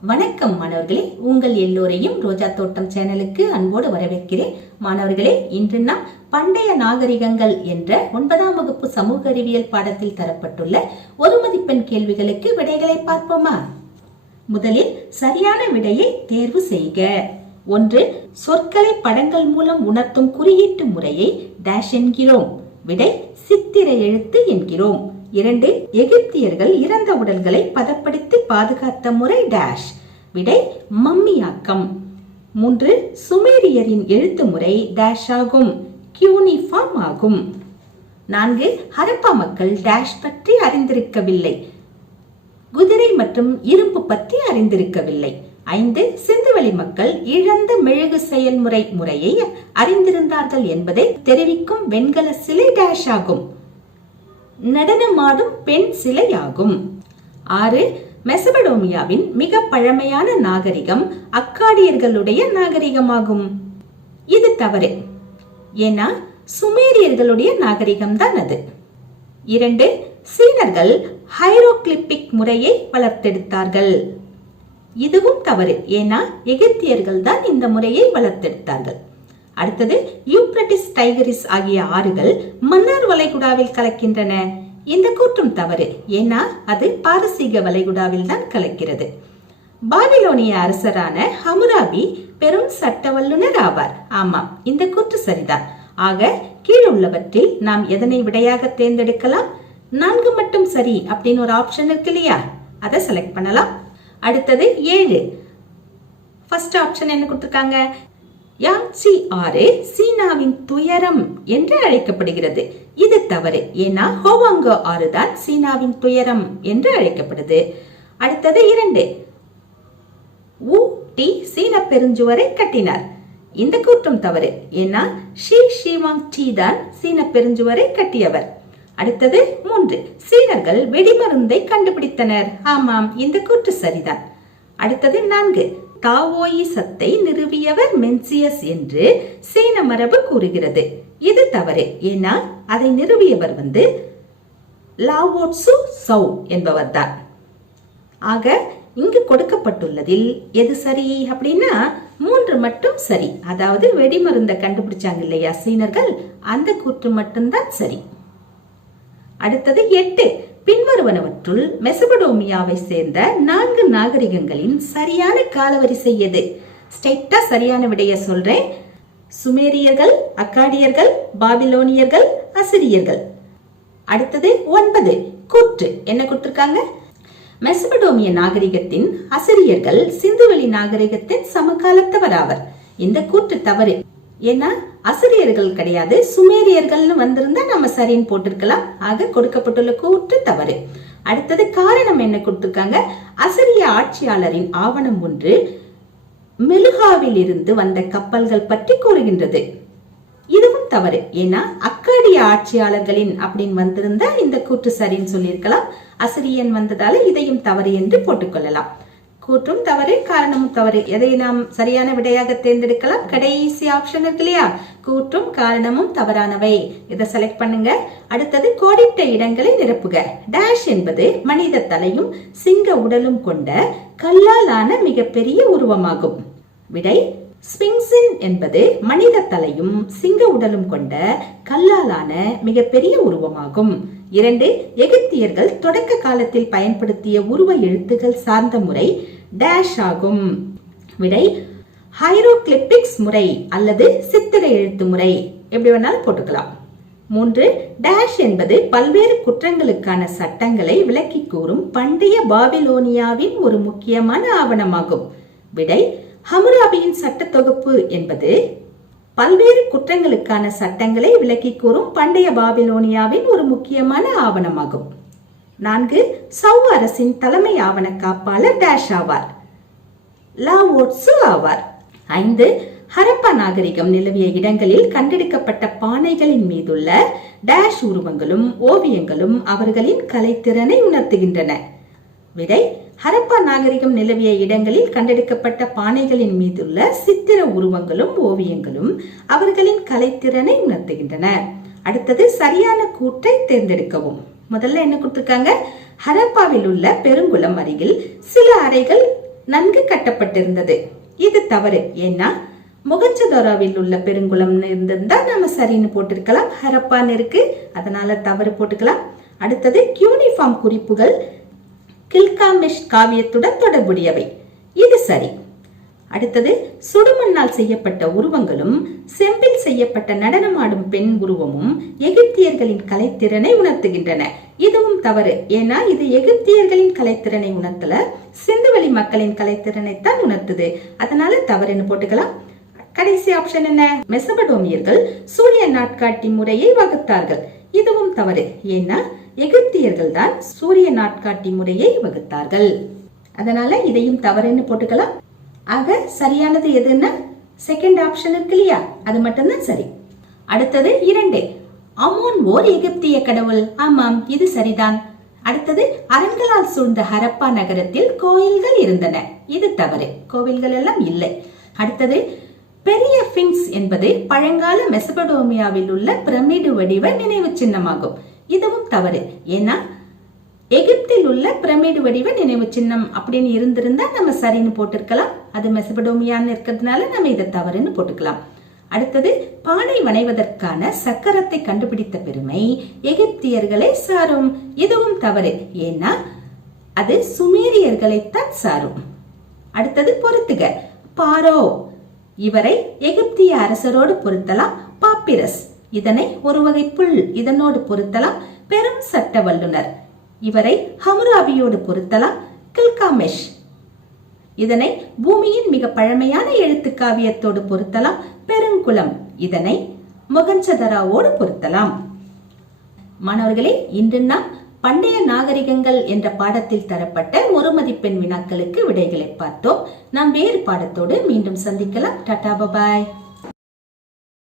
வணக்கம் மாணவர்களே. உங்கள் எல்லோரையும் ரோஜா தோட்டம் சேனலுக்கு அன்போடு வரவேற்கிறேன். மாணவர்களே இன்று நாம் பண்டைய நாகரிகங்கள் என்ற ஒன்பதாம் வகுப்பு சமூக அறிவியல் பாடத்தில் தரப்பட்டுள்ள ஒரு மதிப்பெண் கேள்விகளுக்கு விடைகளை பார்ப்போமா? முதலில் சரியான விடையை தேர்வு செய்க. ஒன்று சொற்களை படங்கள் மூலம் உணர்த்தும் குறியீட்டு முறையை டேஷ் என்கிறோம். விடை சித்திர எழுத்து என்கிறோம். இரண்டு எகிப்தியர்கள் இறந்த உடல்களை பதப்படுத்தி பாதுகாத்த முறை டேஷ் விடை மம்மியாக்கம். மூன்று சுமேரியரின் எழுத்து முறை டேஷ் ஆகும் கியூனிஃபார்ம் ஆகும். நான்கு ஹரப்பா மக்கள் டேஷ் பற்றி அறிந்திருக்கவில்லை. குதிரை மற்றும் இரும்பு பற்றி அறிந்திருக்கவில்லை. ஐந்து சிந்துவெளி மக்கள் இழந்த மெழுகு செயல்முறை முறையை அறிந்திருந்தார்கள் என்பதை தெரிவிக்கும் வெண்கல சிலை டேஷ் ஆகும். நடனமாடும் பெண் சிலையாகும். ஆறு மெசபடோமியாவின் மிக பழமையான நாகரிகம் அக்காடியர்களுடைய நாகரிகமாகும். இது தவறு. ஏன்னா சுமேரியர்களுடைய நாகரிகம் தான் அது. இரண்டு சீனர்கள் ஹைரோகிளிப்பிக் முறையை வளர்த்தெடுத்தார்கள். இதுவும் தவறு. ஏன்னா எகிப்தியர்கள் தான் இந்த முறையை வளர்த்தெடுத்தார்கள். அடுத்தது யூப்ரட்டிஸ் டைகரிஸ் ஆகிய ஆறுகள் மன்னார் வளைகுடாவில் கலக்கின்றன. இந்த கூற்றும் தவறு. ஏன்னா அது பாரசீக வளைகுடாவில் தான் கலக்கிறது. பாபிலோனிய அரசரான ஹமுராபி பெரும் சட்ட வல்லுனர் ஆவார். ஆமாம் இந்த கூற்று சரிதான். ஆக கீழுள்ளவற்றில் நாம் எதனை விடையாக தேர்ந்தெடுக்கலாம்? நான்கு மட்டும் சரி அப்படின்னு ஒரு ஆப்ஷன் இருக்கு இல்லையா? அதை செலக்ட் பண்ணலாம். அடுத்தது ஏழு. ஃபர்ஸ்ட் ஆப்ஷன் என்ன கொடுத்துருக்காங்க? யாங்சி ஆறு சீனாவின் துயரம் என்று அழைக்கப்படுகிறது. இது தவறு. ஏன்னா ஹோவாங்கோ ஆறு தான் சீனாவின் துயரம் என்று அழைக்கப்படுது. அடுத்தது இரண்டு. வு டி சீன பெருஞ்சுவரை கட்டினார். இந்த கூற்றும் தவறு. ஏன்னா ஷி ஷிவாங் டி தான் சீன பெருஞ்சுவரை கட்டியவர். அடுத்தது மூன்று. சீனர்கள் வெடிமருந்தை கண்டுபிடித்தனர். ஆமாம் இந்த கூற்று சரிதான். அடுத்தது நான்கு. தாவோயிசத்தை நிறுவியவர் மென்சியஸ் என்று சீன மரபு கூறுகிறது. இது தவறு. ஏன்னா அதை நிறுவியவர் வந்து லாவோட்சு சௌ என்பவர் தான். ஆக இங்கு கொடுக்கப்பட்டுள்ளதில் எது சரி அப்படின்னா மூன்று மட்டும் சரி. அதாவது வெடிமருந்தை கண்டுபிடிச்சாங்க இல்லையா சீனர்கள் அந்த கூற்று மட்டும்தான் சரி. அடுத்தது எட்டு. பின்வருவனவற்றுள் மெசபடோமியாவை சேர்ந்த நான்கு நாகரிகங்களின் சரியான காலவரிசை எது ஸ்ட்ரைட்டா சரியான விடைய சொல்றேன். சுமேரியர்கள் அக்காடியர்கள் பாபிலோனியர்கள் அசிரியர்கள். அடுத்தது ஒன்பது கூற்று. என்ன கொடுத்திருக்காங்க? மெசபடோமிய நாகரிகத்தின் அசிரியர்கள் சிந்துவெளி நாகரிகத்தின் சமகாலத்தவராவர். இந்த கூற்று தவறு. ஏன்னா அசிரியர்கள் கிடையாது சுமேரியர்கள்னு வந்திருந்தா நம்ம சரின்னு போட்டிருக்கலாம். ஆக கொடுக்கப்பட்டுள்ள கூற்று தவறு. அடுத்தது காரணம் என்ன கொடுத்திருக்காங்க? அசிரிய ஆட்சியாளரின் ஆவணம் ஒன்று மெலுகாவில் இருந்து வந்த கப்பல்கள் பற்றி கூறுகின்றது. இதுவும் தவறு. ஏன்னா அக்காடிய ஆட்சியாளர்களின் அப்படின்னு வந்திருந்தா இந்த கூற்று சரின்னு சொல்லியிருக்கலாம். அசிரியன் வந்ததால இதையும் தவறு என்று போட்டுக்கொள்ளலாம். கூற்றும் தவறு காரணமும் தவறு. எதை நாம் சரியான விடையாக தேர்ந்தெடுக்கலாம்? கடைசி ஆப்ஷன் இருக்கு இல்லையா? கூற்றும் காரணமும் தவறானவை. இதை செலக்ட் பண்ணுங்க. அடுத்தது கோடிட்ட இடங்களை நிரப்புக. டேஷ் என்பது மனித தலையும் சிங்க உடலும் கொண்ட கல்லாலான மிகப்பெரிய உருவமாகும். விடை ஸ்பிங்ஸின் என்பது மனித தலையும் சிங்க உடலும் கொண்ட கல்லாலான மிகப்பெரிய உருவமாகும். இரண்டு எகிப்தியர்கள் தொடக்க காலத்தில் பயன்படுத்திய உருவ எழுத்துகள் சார்ந்த முறை டேஷ் ஆகும். விடை ஹைரோகிளிபிக்ஸ் முறை அல்லது சித்திர எழுத்து முறை. எப்படி வேணாலும் போட்டுக்கலாம். மூன்று டேஷ் என்பது பல்வேறு குற்றங்களுக்கான சட்டங்களை விளக்கி கூறும் பண்டைய பாபிலோனியாவின் ஒரு முக்கியமான ஆவணமாகும். விடை ஹமுராபியின் சட்ட தொகுப்பு என்பது பல்வேறு குற்றங்களுக்கான சட்டங்களை விளக்கி கூறும் பண்டைய பாபிலோனியாவின் ஒரு முக்கியமான ஆவணமாகும். நான்கு சௌ அரசின் தலைமை ஆவண காப்பாளர் டேஷ் ஆவார். லாவோட்ஸு ஆவார். ஐந்து ஹரப்பா நாகரிகம் நிலவிய இடங்களில் கண்டெடுக்கப்பட்ட பானைகளின் மீதுள்ள டேஷ் உருவங்களும் ஓவியங்களும் அவர்களின் கலைத்திறனை உணர்த்துகின்றன. விடை ஹரப்பா நாகரிகம் நிலவிய இடங்களில் கண்டெடுக்கப்பட்ட பானைகளின் மீதுள்ள சித்திர உருவங்களும் ஓவியங்களும் அவர்களின் கலைத்திறனை உணர்த்துகின்றன. அடுத்தது சரியான கூற்றை தேர்ந்தெடுக்கவும். முதல்ல என்ன கொடுத்துருக்காங்க? ஹரப்பாவில் உள்ள பெருங்குளம் அருகில் சில அறைகள் நன்கு கட்டப்பட்டிருந்தது. இது தவறு. ஏன்னா முகஞ்சதோராவில் உள்ள பெருங்குளம் இருந்திருந்தா நம்ம சரின்னு போட்டிருக்கலாம். ஹரப்பான்னு இருக்கு. அதனால தவறு போட்டுக்கலாம். அடுத்தது யூனிஃபார்ம் குறிப்புகள் கில்காமிஷ் காவியத்துடன் தொடர்புடையவை. இது சரி. அடுத்தது சுடுமண்ணால் செய்யப்பட்ட உருவங்களும் செம்பில் செய்யப்பட்ட நடனமாடும் பெண் உருவமும் எகிப்தியர்களின் கலைத்திறனை உணர்த்துகின்றன. இதுவும் தவறு. ஏன்னா இது எகிப்தியர்களின் கலைத்திறனை உணர்த்தல சிந்துவெளி மக்களின் கலைத்திறனைத்தான் உணர்த்துது. அதனால தவறுன்னு போட்டுக்கலாம். கடைசி ஆப்ஷன் என்ன? மெசபடோமியர்கள் சூரிய நாட்காட்டி முறையை வகுத்தார்கள். இதுவும் தவறு. ஏன்னா எகிப்தியர்கள் தான் சூரிய நாட்காட்டி முறையை வகுத்தார்கள். அதனால இதையும் தவறுன்னு போட்டுக்கலாம். ஆக சரியானது எதுன்னா செகண்ட் ஆப்ஷன் இருக்கு இல்லையா? அது மட்டும்தான் சரி. அடுத்தது இரண்டு. அமோன் ஓர் எகிப்திய கடவுள். ஆமாம் இது சரிதான். அடுத்தது அரண்களால் சூழ்ந்த ஹரப்பா நகரத்தில் கோயில்கள் இருந்தன. இது தவறு. கோவில்கள் எல்லாம் இல்லை. அடுத்தது பெரிய ஃபிங்ஸ் என்பது பழங்கால மெசபடோமியாவில் உள்ள பிரமிடு வடிவ நினைவு சின்னமாகும். இதுவும் தவறு. ஏன்னா எகிப்தில் உள்ள பிரமிடு வடிவ நினைவு சின்னம் அப்படின்னு இருந்திருந்தா நம்ம சரின்னு போட்டிருக்கலாம். அது மெசபடோமியான்னு இருக்கிறதுனால நம்ம இதை தவறுன்னு போட்டுக்கலாம். அடுத்தது பானை வனைவதற்கான சக்கரத்தை கண்டுபிடித்த பெருமை எகிப்தியர்களை சாரும். இதுவும் தவறு. ஏன்னா அது சுமேரியர்களைத்தான் சாரும். அடுத்தது பொருத்துக பாரோ இவரை எகிப்திய அரசரோடு பொருத்தலாம். பாப்பிரஸ் இதனை ஒரு வகை புல் இதனோடு பொருத்தலாம். பெரும் சட்ட வல்லுனர். இவரை ஹமுராபியோடு பொருத்தலாம். கில்காமெஷ் இதனை பூமியின் மிக பழமையான எழுத்து காவியத்தோடு பொருத்தலாம். பெருங்குளம். இதனை மொகஞ்சதராவோடு பொருத்தலாம். மாணவர்களே இன்று நாம் பண்டைய நாகரிகங்கள் என்ற பாடத்தில் தரப்பட்ட ஒரு மதிப்பெண் வினாக்களுக்கு விடைகளை பார்த்தோம். நாம் வேறு பாடத்தோடு மீண்டும் சந்திக்கலாம். Tata bye.